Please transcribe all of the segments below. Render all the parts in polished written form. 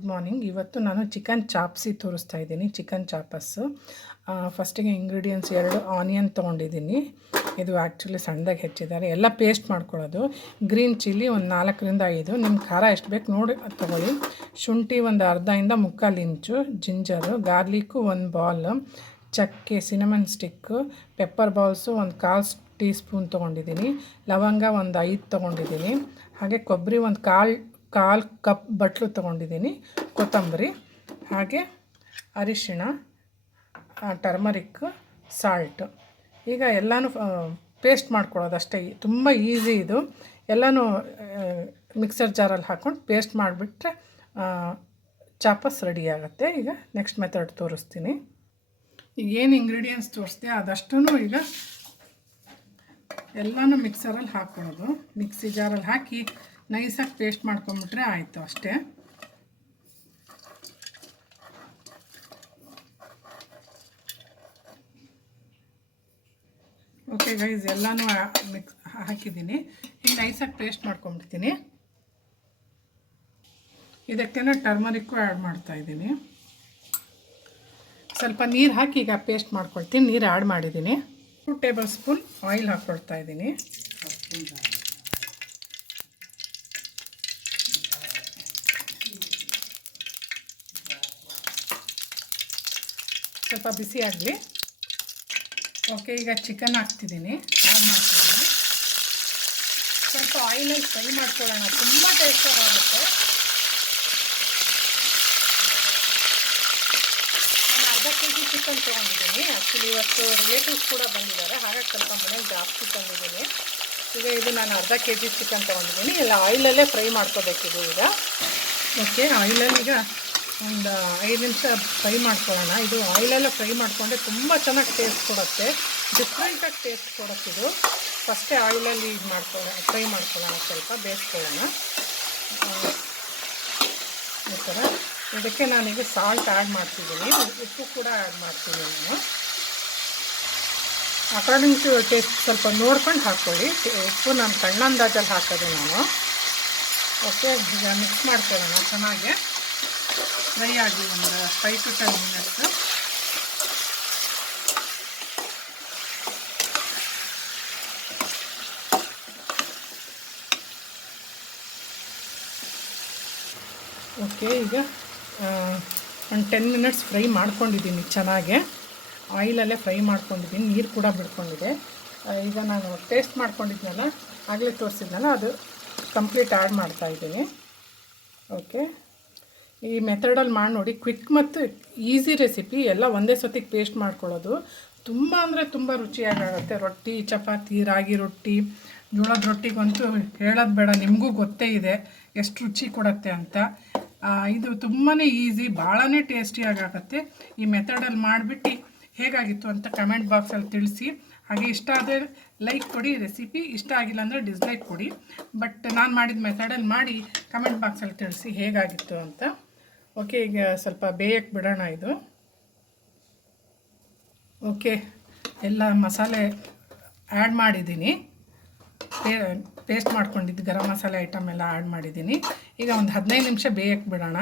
Good morning. ಇವತ್ತು ನಾನು chicken ಚಾಪ್ಸಿ ತೋರಿಸ್ತಾ ಇದ್ದೀನಿ. ಚಿಕನ್ ಚಾಪಸ್ಸು ಫಸ್ಟಿಗೆ ಇಂಗ್ರೀಡಿಯೆಂಟ್ಸ್ 2 ಆನಿಯನ್ ತೊಗೊಂಡಿದ್ದೀನಿ. ಇದು ಆ್ಯಕ್ಚುಲಿ ಸಣ್ಣದಾಗಿ ಹೆಚ್ಚಿದ್ದಾರೆ. ಎಲ್ಲ ಪೇಸ್ಟ್ ಮಾಡ್ಕೊಳ್ಳೋದು. ಗ್ರೀನ್ ಚಿಲ್ಲಿ ಒಂದು 4ರಿಂದ 5, ನಿಮ್ಮ ಖಾರ ಎಷ್ಟು ಬೇಕು ನೋಡಿ ತೊಗೊಳ್ಳಿ. ಶುಂಠಿ ಒಂದು ಅರ್ಧದಿಂದ 3/4 ಇಂಚು, ಜಿಂಜರು, ಗಾರ್ಲಿಕ್ಕು 1 ಬಾಲ್, ಚಕ್ಕೆ, ಸಿನಮನ್ ಸ್ಟಿಕ್ಕು, ಪೆಪ್ಪರ್ ಬಾಲ್ಸು ಒಂದು 1/4 ಟೀ ಸ್ಪೂನ್ ತೊಗೊಂಡಿದ್ದೀನಿ, ಲವಂಗ ಒಂದು 5 ತೊಗೊಂಡಿದ್ದೀನಿ, ಹಾಗೆ ಕೊಬ್ಬರಿ ಒಂದು ಕಾಲು ಕಪ್ ಬಟ್ಲು ತೊಗೊಂಡಿದ್ದೀನಿ, ಕೊತ್ತಂಬರಿ, ಹಾಗೆ ಅರಿಶಿಣ, ಟರ್ಮರಿಕ್, ಸಾಲ್ಟು. ಈಗ ಎಲ್ಲನೂ ಪೇಸ್ಟ್ ಮಾಡ್ಕೊಳ್ಳೋದು ಅಷ್ಟೇ. ತುಂಬ ಈಸಿ ಇದು. ಎಲ್ಲನೂ ಮಿಕ್ಸರ್ ಜಾರಲ್ಲಿ ಹಾಕ್ಕೊಂಡು ಪೇಸ್ಟ್ ಮಾಡಿಬಿಟ್ರೆ ಚಾಪಸ್ ರೆಡಿ ಆಗುತ್ತೆ. ಈಗ ನೆಕ್ಸ್ಟ್ ಮೆಥಡ್ ತೋರಿಸ್ತೀನಿ. ಈಗ ಏನು ಇಂಗ್ರೀಡಿಯೆಂಟ್ಸ್ ತೋರಿಸ್ದೆ ಅದಷ್ಟೂ ಈಗ ಎಲ್ಲನೂ ಮಿಕ್ಸರಲ್ಲಿ ಹಾಕ್ಕೊಳ್ಳೋದು. ಮಿಕ್ಸಿ ಜಾರಲ್ಲಿ ಹಾಕಿ ನೈಸಾಗಿ ಪೇಸ್ಟ್ ಮಾಡ್ಕೊಂಬಿಟ್ರೆ ಆಯಿತು ಅಷ್ಟೇ. ಓಕೆ ಗೈಸ್, ಎಲ್ಲನೂ ಮಿಕ್ಸ್ ಹಾಕಿದ್ದೀನಿ. ಈಗ ನೈಸಾಗಿ ಪೇಸ್ಟ್ ಮಾಡ್ಕೊಂಬಿಡ್ತೀನಿ. ಇದಕ್ಕೇನೆ ಟರ್ಮರಿಕ್ಕು ಆ್ಯಡ್ ಮಾಡ್ತಾಯಿದ್ದೀನಿ. ಸ್ವಲ್ಪ ನೀರು ಹಾಕಿ ಈಗ ಪೇಸ್ಟ್ ಮಾಡ್ಕೊಳ್ತೀನಿ. ನೀರು ಆ್ಯಡ್ ಮಾಡಿದ್ದೀನಿ. 2 ಟೇಬಲ್ ಸ್ಪೂನ್ ಆಯಿಲ್ ಹಾಕ್ಕೊಳ್ತಾ ಇದ್ದೀನಿ. ಸ್ವಲ್ಪ ಬಿಸಿ ಆಗಲಿ. ಓಕೆ, ಈಗ ಚಿಕನ್ ಹಾಕ್ತಿದ್ದೀನಿ, ಆ್ಯಡ್ ಮಾಡ್ತಿದ್ದೀನಿ. ಸ್ವಲ್ಪ ಆಯಿಲಲ್ಲಿ ಫ್ರೈ ಮಾಡ್ಕೊಳ್ಳೋಣ, ತುಂಬ ಟೇಸ್ಟಾಗಿ ಆಗುತ್ತೆ. ನಾನು ಅರ್ಧ kg ಚಿಕನ್ ತೊಗೊಂಡಿದ್ದೀನಿ. ಆ್ಯಕ್ಚುಲಿ ಇವತ್ತು ರಿಲೇಟಿವ್ಸ್ ಕೂಡ ಬಂದಿದ್ದಾರೆ, ಹಾಗಾಗಿ ಸ್ವಲ್ಪ ಮನೇಲಿ ಜಾಸ್ತಿ ತಂದಿದ್ದೀನಿ. ಈಗ ಇದು ನಾನು ಅರ್ಧ kg ಚಿಕನ್ ತೊಗೊಂಡಿದ್ದೀನಿ. ಎಲ್ಲ ಆಯಿಲಲ್ಲೇ ಫ್ರೈ ಮಾಡ್ಕೋಬೇಕಿದು ಈಗ. ಓಕೆ, ಆಯಿಲಲ್ಲಿ ಈಗ ಒಂದು 5 ನಿಮಿಷ ಫ್ರೈ ಮಾಡ್ಕೊಳ್ಳೋಣ. ಇದು ಆಯಿಲೆಲ್ಲ ಫ್ರೈ ಮಾಡಿಕೊಂಡ್ರೆ ತುಂಬ ಚೆನ್ನಾಗಿ ಟೇಸ್ಟ್ ಕೊಡುತ್ತೆ, ಡಿಫ್ರೆಂಟಾಗಿ ಟೇಸ್ಟ್ ಕೊಡುತ್ತಿದು. ಫಸ್ಟೇ ಆಯಿಲಲ್ಲಿ ಇದು ಫ್ರೈ ಮಾಡ್ಕೊಳ್ಳೋಣ, ಸ್ವಲ್ಪ ಬೇಯಿಸ್ಕೊಳ್ಳೋಣ ಈ ಥರ. ಇದಕ್ಕೆ ನಾನೀಗ ಸಾಲ್ಟ್ ಆ್ಯಡ್ ಮಾಡ್ತಿದ್ದೀನಿ, ಉಪ್ಪು ಕೂಡ ಆ್ಯಡ್ ಮಾಡ್ತೀನಿ ನಾನು. ಅಕಾರ್ಡಿಂಗ್ ಟು ಟೇಸ್ಟ್ ಸ್ವಲ್ಪ ನೋಡ್ಕೊಂಡು ಹಾಕ್ಕೊಳ್ಳಿ. ಉಪ್ಪು ನಾನು ಸಣ್ಣ ಅಂದಾಜಲ್ಲಿ ಹಾಕೋದು ನಾನು. ಓಕೆ, ಈಗ ಮಿಕ್ಸ್ ಮಾಡ್ಕೊಳ್ಳೋಣ ಚೆನ್ನಾಗಿ. ಫ್ರೈ ಆಗಲಿ ಒಂದು 5 to 10 ಮಿನಿಟ್ಸು. ಓಕೆ, ಈಗ ಒಂದು 10 ಮಿನಿಟ್ಸ್ ಫ್ರೈ ಮಾಡ್ಕೊಂಡಿದ್ದೀನಿ ಚೆನ್ನಾಗೆ. ಆಯಿಲಲ್ಲೇ ಫ್ರೈ ಮಾಡ್ಕೊಂಡಿದ್ದೀನಿ, ನೀರು ಕೂಡ ಬಿಡ್ಕೊಂಡಿದೆ. ಈಗ ನಾನು ಟೇಸ್ಟ್ ಮಾಡ್ಕೊಂಡಿದ್ನಲ್ಲ, ಆಗಲೇ ತೋರಿಸಿದ್ನಲ್ಲ, ಅದು ಕಂಪ್ಲೀಟ್ ಆ್ಯಡ್ ಮಾಡ್ತಾಯಿದ್ದೀನಿ. ಓಕೆ, ಈ ಮೆಥಡಲ್ಲಿ ಮಾಡಿ ನೋಡಿ. ಕ್ವಿಕ್ ಮತ್ತು ಈಸಿ ರೆಸಿಪಿ. ಎಲ್ಲ ಒಂದೇ ಸತಿಗೆ ಪೇಸ್ಟ್ ಮಾಡ್ಕೊಳ್ಳೋದು. ತುಂಬ ಅಂದರೆ ತುಂಬ ರುಚಿಯಾಗುತ್ತೆ. ರೊಟ್ಟಿ, ಚಪಾತಿ, ರಾಗಿ ರೊಟ್ಟಿ, ಜೋಳದ ರೊಟ್ಟಿಗಂತೂ ಹೇಳೋದು ಬೇಡ, ನಿಮಗೂ ಗೊತ್ತೇ ಇದೆ ಎಷ್ಟು ರುಚಿ ಕೊಡುತ್ತೆ ಅಂತ. ಇದು ತುಂಬಾ ಈಸಿ, ಭಾಳನೇ ಟೇಸ್ಟಿಯಾಗುತ್ತೆ. ಈ ಮೆಥಡಲ್ಲಿ ಮಾಡಿಬಿಟ್ಟು ಹೇಗಾಗಿತ್ತು ಅಂತ ಕಮೆಂಟ್ ಬಾಕ್ಸಲ್ಲಿ ತಿಳಿಸಿ. ಹಾಗೆ ಇಷ್ಟ ಆದರೆ ಲೈಕ್ ಕೊಡಿ, ರೆಸಿಪಿ ಇಷ್ಟ ಆಗಿಲ್ಲ ಅಂದರೆ ಡಿಸ್ಲೈಕ್ ಕೊಡಿ. ಬಟ್ ನಾನು ಮಾಡಿದ ಮೆಥಡಲ್ಲಿ ಮಾಡಿ ಕಮೆಂಟ್ ಬಾಕ್ಸಲ್ಲಿ ತಿಳಿಸಿ ಹೇಗಾಗಿತ್ತು ಅಂತ. ಓಕೆ, ಈಗ ಸ್ವಲ್ಪ ಬೇಯಕ್ಕೆ ಬಿಡೋಣ ಇದು. ಓಕೆ, ಎಲ್ಲ ಮಸಾಲೆ ಆ್ಯಡ್ ಮಾಡಿದ್ದೀನಿ. ಪೇಸ್ಟ್ ಮಾಡ್ಕೊಂಡಿದ್ದು ಗರಂ ಮಸಾಲೆ ಐಟಮ್ ಎಲ್ಲ ಆ್ಯಡ್ ಮಾಡಿದ್ದೀನಿ. ಈಗ ಒಂದು 15 ನಿಮಿಷ ಬೇಯಕ್ಕೆ ಬಿಡೋಣ.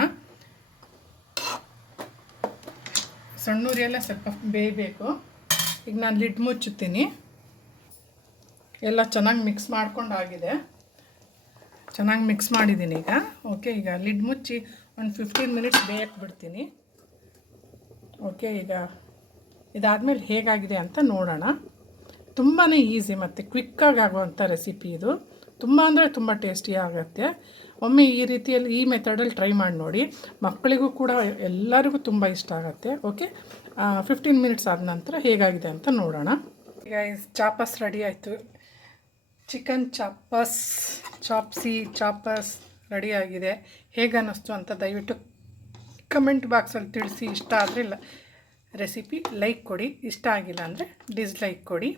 ಸಣ್ಣೂರಿಯೆಲ್ಲ ಸ್ವಲ್ಪ ಬೇಯಬೇಕು. ಈಗ ನಾನು ಲಿಡ್ ಮುಚ್ಚುತ್ತೀನಿ. ಎಲ್ಲ ಚೆನ್ನಾಗಿ ಮಿಕ್ಸ್ ಮಾಡ್ಕೊಂಡಾಗಿದೆ. ಚೆನ್ನಾಗಿ ಮಿಕ್ಸ್ ಮಾಡಿದ್ದೀನಿ ಈಗ. ಓಕೆ, ಈಗ ಲಿಡ್ ಮುಚ್ಚಿ ಒಂದು 15 ಮಿನಿಟ್ಸ್ ಬೇಯಕ್ಕೆ ಬಿಡ್ತೀನಿ. ಓಕೆ, ಈಗ ಇದಾದಮೇಲೆ ಹೇಗಾಗಿದೆ ಅಂತ ನೋಡೋಣ. ತುಂಬಾ ಈಸಿ ಮತ್ತು ಕ್ವಿಕ್ಕಾಗಿ ಆಗುವಂಥ ರೆಸಿಪಿ ಇದು. ತುಂಬ ಅಂದರೆ ತುಂಬ ಟೇಸ್ಟಿ ಆಗುತ್ತೆ. ಒಮ್ಮೆ ಈ ರೀತಿಯಲ್ಲಿ ಈ ಮೆಥಡಲ್ಲಿ ಟ್ರೈ ಮಾಡಿ ನೋಡಿ. ಮಕ್ಕಳಿಗೂ ಕೂಡ ಎಲ್ಲರಿಗೂ ತುಂಬ ಇಷ್ಟ ಆಗುತ್ತೆ. ಓಕೆ, 15 ಮಿನಿಟ್ಸ್ ಆದ ನಂತರ ಹೇಗಾಗಿದೆ ಅಂತ ನೋಡೋಣ. ಈಗ ಚಾಪಸ್ ರೆಡಿ ಆಯಿತು. ಚಿಕನ್ ಚಾಪಸ್ ರೆಡಿಯಾಗಿದೆ. ಹೇಗೆ ಅನ್ನಿಸ್ತು ಅಂತ ದಯವಿಟ್ಟು ಕಮೆಂಟ್ ಬಾಕ್ಸಲ್ಲಿ ತಿಳಿಸಿ. ಇಷ್ಟ ಆದರೆ ರೆಸಿಪಿ ಲೈಕ್ ಕೊಡಿ, ಇಷ್ಟ ಆಗಿಲ್ಲ ಅಂದರೆ ಡಿಸ್ಲೈಕ್ ಕೊಡಿ.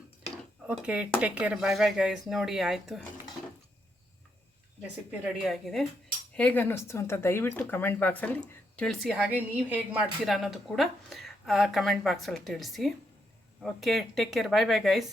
ಓಕೆ, ಟೇಕ್ ಕೇರ್, ಬಾಯ್ ಬಾಯ್ ಗೈಸ್. ನೋಡಿ ಆಯಿತು, ರೆಸಿಪಿ ರೆಡಿಯಾಗಿದೆ. ಹೇಗೆ ಅನ್ನಿಸ್ತು ಅಂತ ದಯವಿಟ್ಟು ಕಮೆಂಟ್ ಬಾಕ್ಸಲ್ಲಿ ತಿಳಿಸಿ. ಹಾಗೆ ನೀವು ಹೇಗೆ ಮಾಡ್ತೀರಾ ಅನ್ನೋದು ಕೂಡ ಕಮೆಂಟ್ ಬಾಕ್ಸಲ್ಲಿ ತಿಳಿಸಿ. ಓಕೆ, ಟೇಕ್ ಕೇರ್, ಬಾಯ್ ಬಾಯ್ ಗೈಸ್.